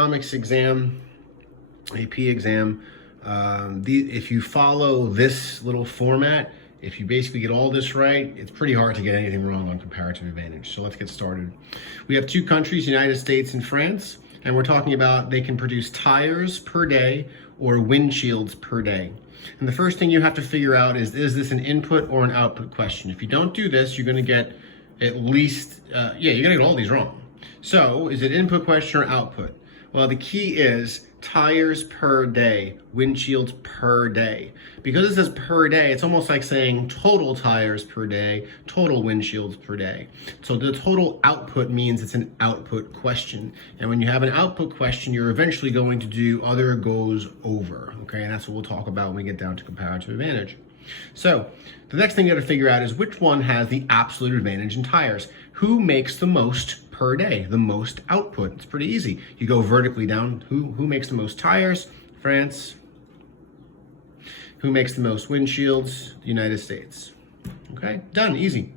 Macroeconomics exam, AP exam, if you follow this little format, if you basically get all this right, it's pretty hard to get anything wrong on comparative advantage. So let's get started. We have two countries, United States and France, and we're talking about they can produce tires per day or windshields per day. And the first thing you have to figure out is this an input or an output question? If you don't do this, you're gonna get at least, you're gonna get all these wrong. So is it input question or output? Well, the key is tires per day, windshields per day. Because it says per day, it's almost like saying total tires per day, total windshields per day. So the total output means it's an output question. And when you have an output question, you're eventually going to do other goes over, okay? And that's what we'll talk about when we get down to comparative advantage. So the next thing you got to figure out is which one has the absolute advantage in tires. Who makes the most per day, the most output? It's pretty easy. You go vertically down. Who makes the most tires? France. Who makes the most windshields? The United States. Okay, done, easy.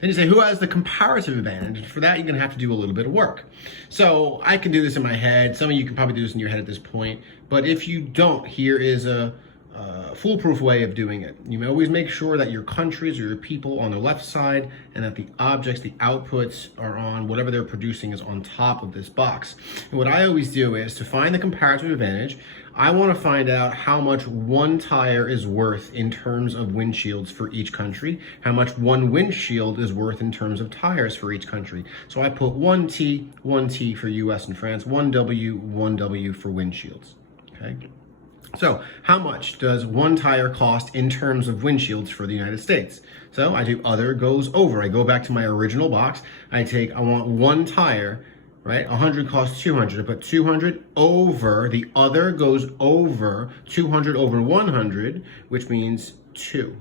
Then you say, who has the comparative advantage? And for that, you're gonna have to do a little bit of work. So I can do this in my head. Some of you can probably do this in your head at this point. But if you don't, here is a foolproof way of doing it. You may always make sure that your countries or your people on the left side and that the objects, the outputs are on whatever they're producing is on top of this box. And what I always do is to find the comparative advantage, I want to find out how much one tire is worth in terms of windshields for each country, how much one windshield is worth in terms of tires for each country. So I put 1T for US and France, 1W for windshields, okay? So how much does one tire cost in terms of windshields for the United States? So I do other goes over. I go back to my original box. I want one tire, right? 100 costs 200. I put 200 over, the other goes over 200 over 100, which means 2.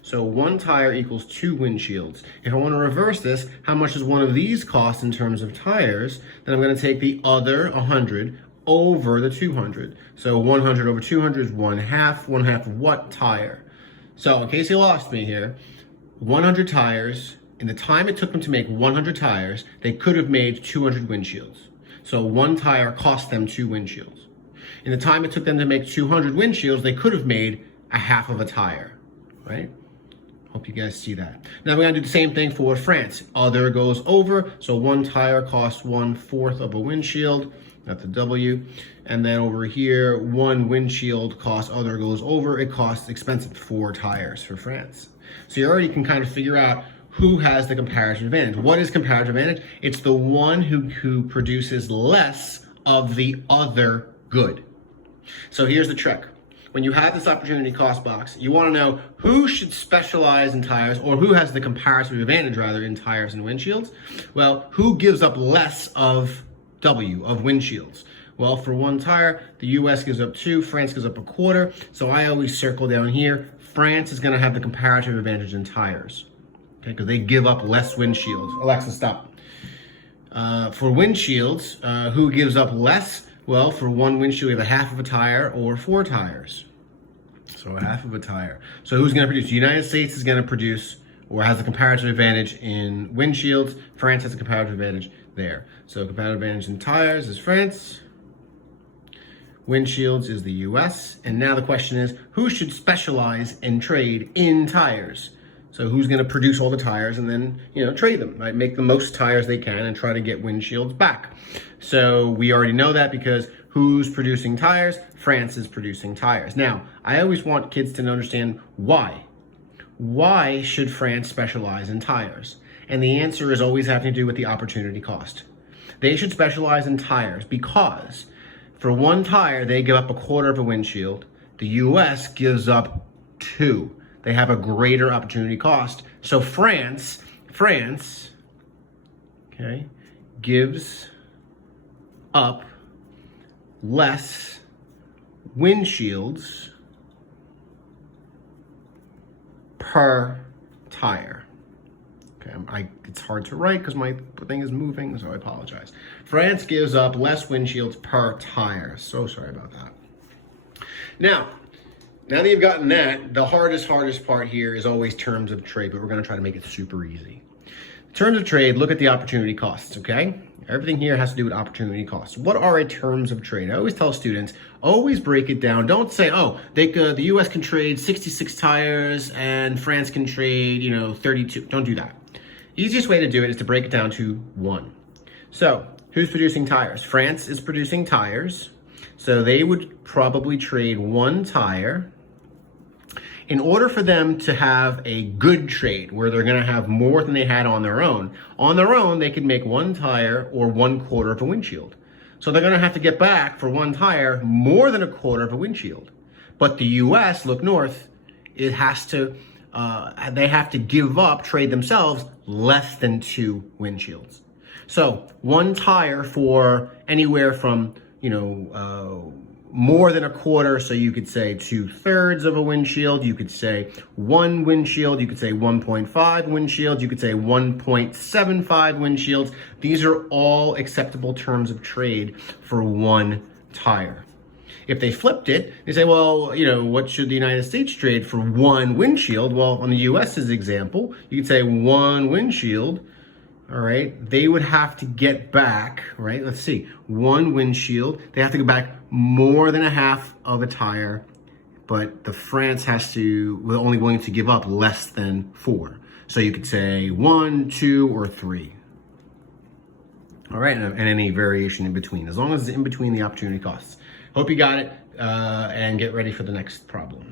So one tire equals 2 windshields. If I want to reverse this, how much does one of these cost in terms of tires? Then I'm going to take the other 100 over the 200. So 100 over 200 is 1/2. 1/2 of what tire? So in case you lost me here, 100 tires, in the time it took them to make 100 tires, they could have made 200 windshields. So one tire cost them 2 windshields. In the time it took them to make 200 windshields, they could have made 1/2 of a tire, right? Hope you guys see that. Now we're gonna do the same thing for France. Other goes over, so one tire costs 1/4 of a windshield. That's a W. And then over here, one windshield costs, other goes over, it costs expensive 4 tires for France. So you already can kind of figure out who has the comparative advantage. What is comparative advantage? It's the one who produces less of the other good. So here's the trick. When you have this opportunity cost box, you want to know who should specialize in tires, or who has the comparative advantage rather in tires and windshields. Well, who gives up less of W, of windshields? Well, for one tire, the US gives up 2, France gives up 1/4. So I always circle down here, France is gonna have the comparative advantage in tires, okay? Because they give up less windshields. Alexa, stop. For windshields, who gives up less? Well, for one windshield, we have 1/2 of a tire or 4 tires. So 1/2 of a tire. So who's gonna produce? The United States is gonna produce or has a comparative advantage in windshields. France has a comparative advantage there. So comparative advantage in tires is France. Windshields is the US. And now the question is, who should specialize and trade in tires? So who's gonna produce all the tires and then, trade them, right? Make the most tires they can and try to get windshields back. So we already know that because who's producing tires? France is producing tires. Now, I always want kids to understand why. Why should France specialize in tires? And the answer is always having to do with the opportunity cost. They should specialize in tires because for one tire, they give up 1/4 of a windshield. The US gives up 2. They have a greater opportunity cost. So France, okay, gives up less windshields per tire. Okay, it's hard to write because my thing is moving, so I apologize. France gives up less windshields per tire. So sorry about that. Now that you've gotten that, the hardest part here is always terms of trade, but we're going to try to make it super easy. Terms of trade, look at the opportunity costs, okay? Everything here has to do with opportunity costs. What are terms of trade? I always tell students, always break it down. Don't say, oh, the US can trade 66 tires and France can trade, 32. Don't do that. Easiest way to do it is to break it down to one. So, who's producing tires? France is producing tires. So they would probably trade one tire. In order for them to have a good trade where they're going to have more than they had on their own, they could make one tire or 1/4 of a windshield. So they're going to have to get back for one tire more than 1/4 of a windshield. But the US, look north, they have to give up, trade themselves, less than 2 windshields. So one tire for anywhere from, more than 1/4, so you could say 2/3 of a windshield, you could say 1 windshield, you could say 1.5 windshields, you could say 1.75 windshields. These are all acceptable terms of trade for one tire. If they flipped it, they say, well, what should the United States trade for 1 windshield? Well, on the US's example, you could say 1 windshield. All right, they would have to get back, right? Let's see, 1 windshield. They have to go back more than 1/2 of a tire, but the France we're only willing to give up less than 4. So you could say 1, 2, or 3. All right, and any variation in between, as long as it's in between the opportunity costs. Hope you got it, and get ready for the next problem.